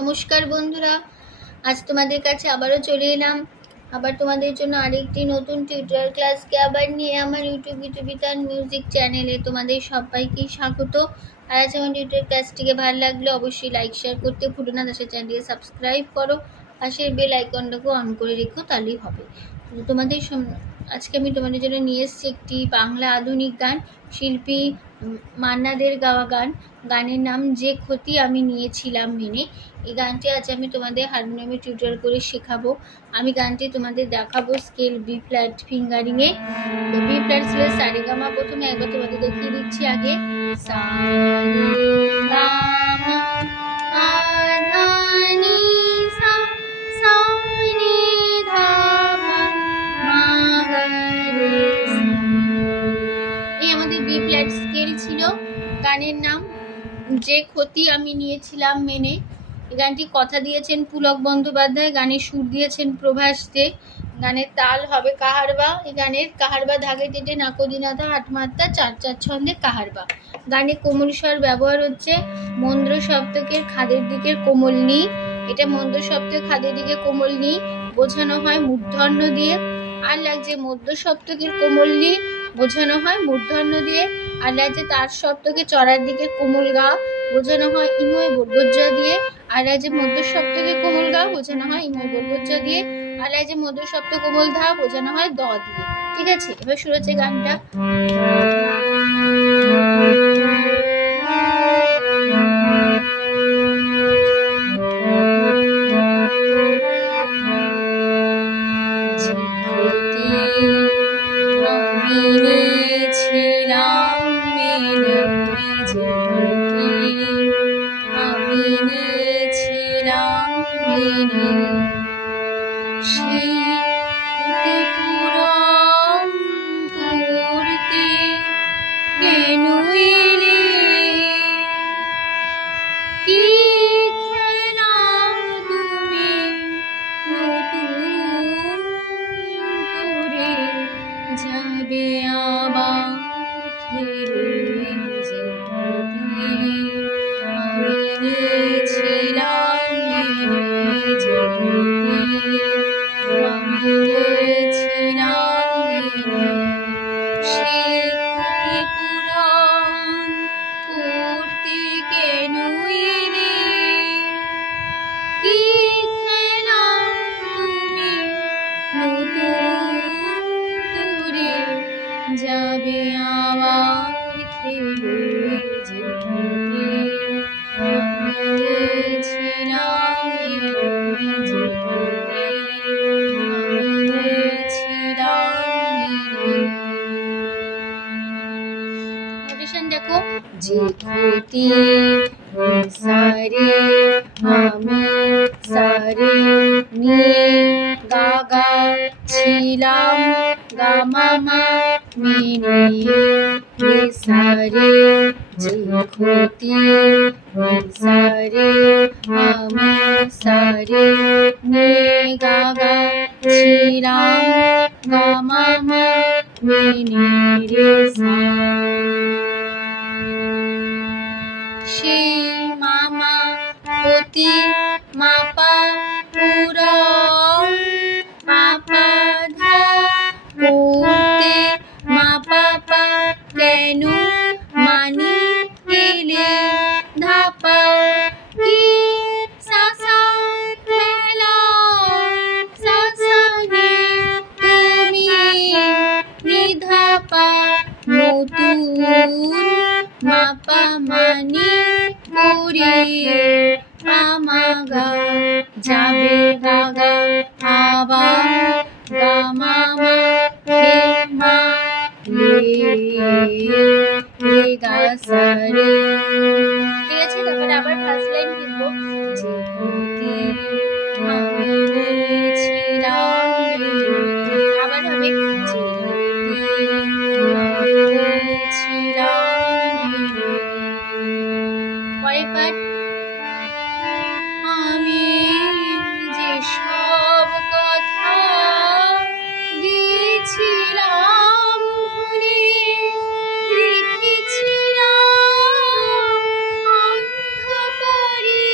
নমস্কার বন্ধুরা, আজ তোমাদের কাছে আবারও চলে এলাম। আবার তোমাদের জন্য আরেকটি নতুন টিউটোরিয়াল ক্লাসকে আবার নিয়ে আমার ইউটিউব বিতান মিউজিক চ্যানেলে তোমাদের সবাইকে স্বাগত। আর আজ আমার টিউটোরিয়াল ক্লাসটিকে ভালো লাগলে অবশ্যই লাইক শেয়ার করতে ভুলো না, তার চ্যানেলটিকে সাবস্ক্রাইব করো, পাশের বেল আইকনটাকে অন করে রেখো, তাহলেই হবে। আজকে আমি তোমাদের জন্য নিয়ে এসেছি একটি বাংলা আধুনিক গান, শিল্পী মান্না দের গাওয়া গান। গানের নাম যে ক্ষতি আমি নিয়েছিলাম মেনে। এই গানটি আজ আমি তোমাদের হারমোনিয়ামে টিউটোরিয়াল করে শেখাবো। আমি গানটি তোমাদের দেখাবো স্কেল বি ফ্ল্যাট ফিঙ্গারিংয়ে। তো বি ফ্ল্যাট স্কেল সারেগামা প্রথমে একবার তোমাদের দেখিয়ে দিচ্ছি। আগে সা রে গা মা পা ধা নি সা, সা নি ধা পা মা গা রে সা। এই আমাদের বি ফ্ল্যাট স্কেল ছিল। গানের নাম যে ক্ষতি আমি নিয়েছিলাম মেনে। এই গানটি কথা দিয়েছেন পুলক বন্দ্যোপাধ্যায়, গানের সুর দিয়েছেন প্রভাস দে। গানের তাল হবে কাহারবা। এই গানের কাহারবা ধাগে টেটে নাকদিনাথা আটমাত্রা চার চার ছন্দে কাহারবা। গানে কোমল স্বর ব্যবহার হচ্ছে মন্দ্র সপ্তকের খাদের দিকের কোমল নি। এটা মন্দ্র সপ্তকের খাদের দিকে কোমল নি বোঝানো হয় মূর্ধন্য দিয়ে। আর লাগছে মধ্য সপ্তকের কোমল নি বোঝানো হয় মূর্ধন্য দিয়ে। আর লাগছে তার সপ্তকে চড়ার দিকে কোমল গা বোঝানো হয় ইময় বর্গজ দিয়ে। আর লাগছে মধ্য সপ্তকে কোমল গা বোঝানো হয় ইময় বর্গজ দিয়ে। আর লাগছে মধ্য সপ্ত কোমল ধা বোঝানো হয় দ দিয়ে। ঠিক আছে, এবার শুরু হচ্ছে গানটা। যাবে আবার ফিরে যে ক্ষতি আমি নিয়েছিলাম যে ক্ষতি আমি নিয়েছিলাম সেই ক্ষতি পূরণ করতে কেন এলে কি খেলা তুমি নতুন করে যাবে আবার খেলে যে ক্ষতি আমি নিয়েছিলাম যে ক্ষতি আমি নিয়েছিলাম। নোটেশন দেখো, যে ক্ষতি সারে আমি সারে নিয়ে গা গা ছিলাম গা মামা মেনে রে সারে যে ক্ষতি সারে আমি সারে নিয়ে গা গা ছিলাম গা মামা মেনে রে সা। সেই মামা ক্ষতি মাপা পূরণ মাপা ধা করতে মাপা পা কেন মানি এলে ধাপা কি সাসা খেলা সাসা নে তুমি নিধাপা নতুন মাপা মানি করে আমাগা যাবে গাগা আবার গা মামা হে মা রে গা সা রে। ঠিক আছে, তারপরে আবার ফার্স্ট লাইন লিখবো। যে ক্ষতি আমি নিয়েছিলাম আবার হবে যে ক্ষতি আমি নিয়েছিলাম। পরের পাঠ, আমি যে সব কথা দিয়েছিলাম লিখেছিলাম অন্ধকারে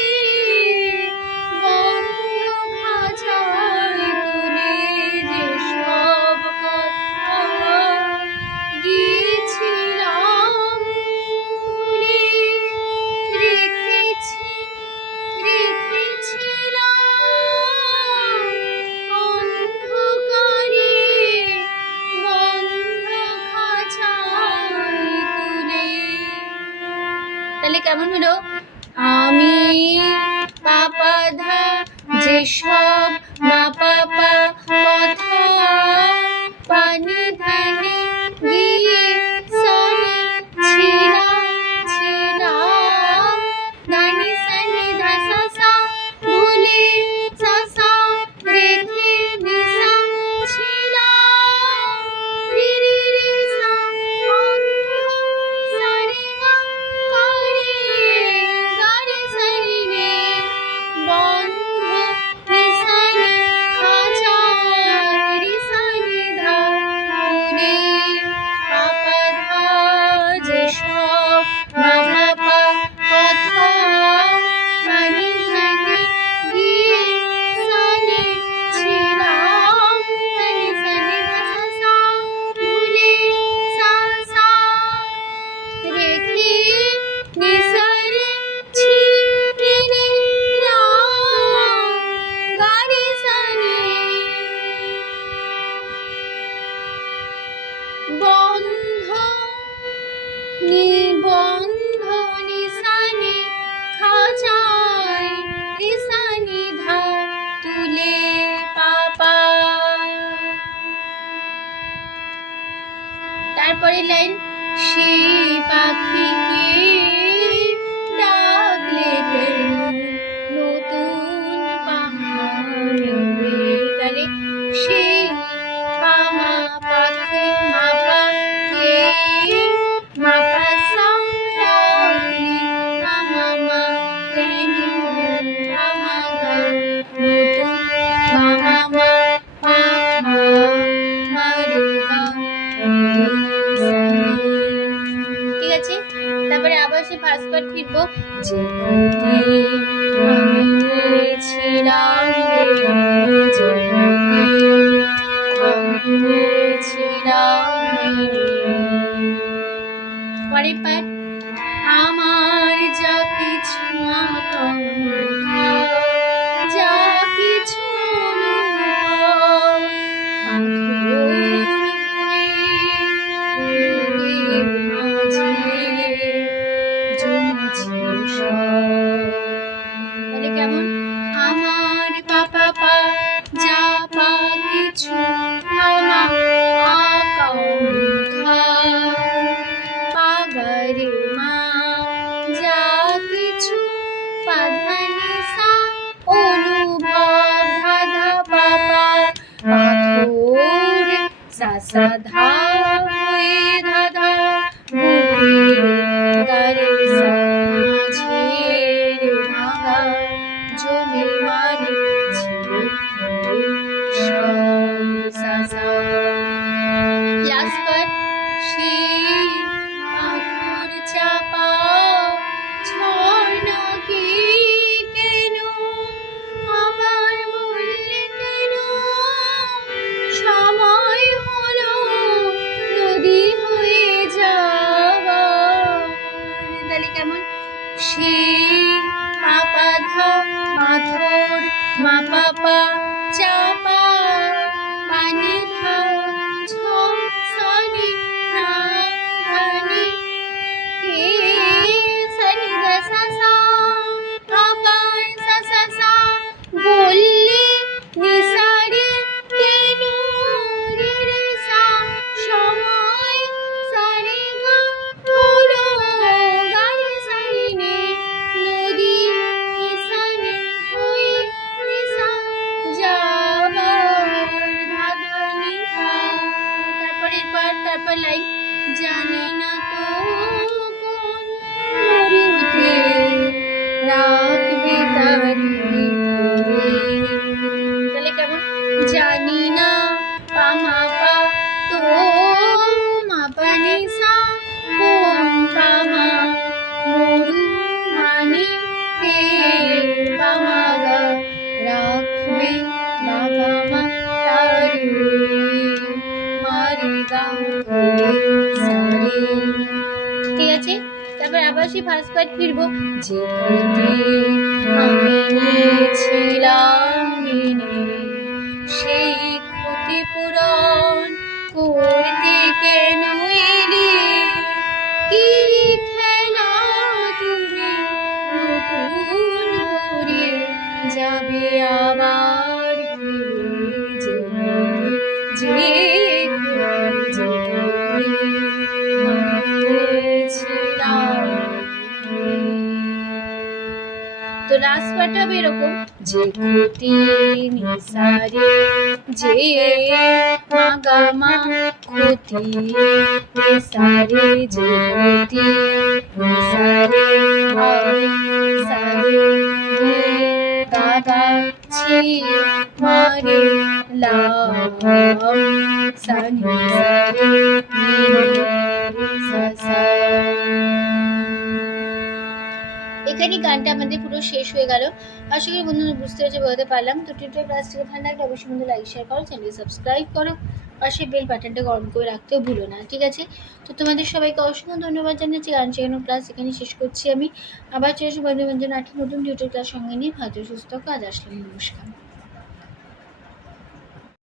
হলো আমি পাপা ধা যেসব মা পাপা কথা পানি ধানে গিয়ে সানি ছিলাম ছিলাম দানি সানি ধাসা সা ভুলে সাসা রেখে নিসা ছিলাম রি রি রি সা অন্ধ সারে গা কারে গারে সারি রে বন্ধ নিসানি খাঁচা রি সানি ধা তুলে পাপা ধা যেসব মা পাপা কথা পানি ধানে গিয়ে সানি ছিলাম সানি সানি ধাসা সা ভুলে সা সা রেখে নিসারে ছি রে রে রা গারে সানি বন্ধ নিবন্ধ নিসানি খাঁচায় নিসানি ধা তুলে পাপা। তারপরে লাইন সে পাখিকে ডাকলে কেন নতুন পাহাড়ে তাহলে সে পামা পাখি মাপা কে মাপা সাম ডাকলে মামা মা কেন মামা গা নতুন মামা মা পাখা মারে গা ঠিক আছে। তারপরে আবার সে ফার্স্ট পার্ট ফিরবো যে আমি ছিলাম পরের পার্ট আমার যা কিছু যা কিছু তাহলে কেমন আমার পাপা পা যা পা কিছু আমার আকাঙ্ক্ষা পাগারে মা যা কিছু পাধানি সা অনুভব ধাধা পাপা পাথর সাসা ধা হয়ে ধাধা বুকে গারে সা মাঝের ভাঙা জমে মারে ছিড়ে সাসা লাস্ট পার্ট সে পাথর চাপা ঝর্ণাকে কেন আবার বললে কেন সময় হলো নদী হয়ে যাওয়া তাহলে কেমন সে পাপা ধা পাথর মা পাপা চাপা পানি ধা ঝম সানি না ধানি কে সানি ধা সা সা আবার সা সা সা বললে নিসারে কেন রে রে সা সময় সারে গা হলো গারে সারি নে নদী নিসারে হয়ে নিসা যাবার ধাধানি ধা তারপরের পার তারপর লাইন জানি না তো কোন মরুতে রাখবে তারি তাহলে কেমন জানি না পামা পা তো মা পানি সা কোন পামা মরু মানি তে পামা গা রাখবে বাবা মা তারি মারি গা সারে ঠিক আছে। তারপর আবার সেই ফার্স্ট পার্ট ফিরবো যে আমি নিয়েছিলাম মেনে সেই ক্ষতিপূরণ করতে কেন এলে কি খেলা তুমি ফিরে আবার ফিরে যে তো লাস্ট পার্ট হবে এরকম, যে ক্ষতি নিসারে যে মাগামা ক্ষতি নিসারে যে ক্ষতি নিসারে সারে গাগা ছি মারে লাম সানি সারে সা। এখানেই গানটা আমাদের পুরো শেষ হয়ে গেল। আশা করি বন্ধুরা বুঝতে পেরেছে, বোঝাতে পারলাম। তো টিউটোরিয়াল ক্লাসটিকে ভালো লাগলে অবশ্যই বন্ধু লাইক শেয়ার করো, চ্যানেলকে সাবস্ক্রাইব করো, পাশে বেল বাটনটা অন করে রাখতেও ভুলো না, ঠিক আছে? তো তোমাদের সবাইকে অসংখ্য ধন্যবাদ জানাচ্ছি। গান শেখানো ক্লাস এখানে শেষ করছি আমি। আবার চলে আসবো বন্ধু বান্ধব নতুন টিউটোরিয়াল ক্লাস সঙ্গে নিয়ে। ভালো সুস্থ কাজ আসলাম, নমস্কার।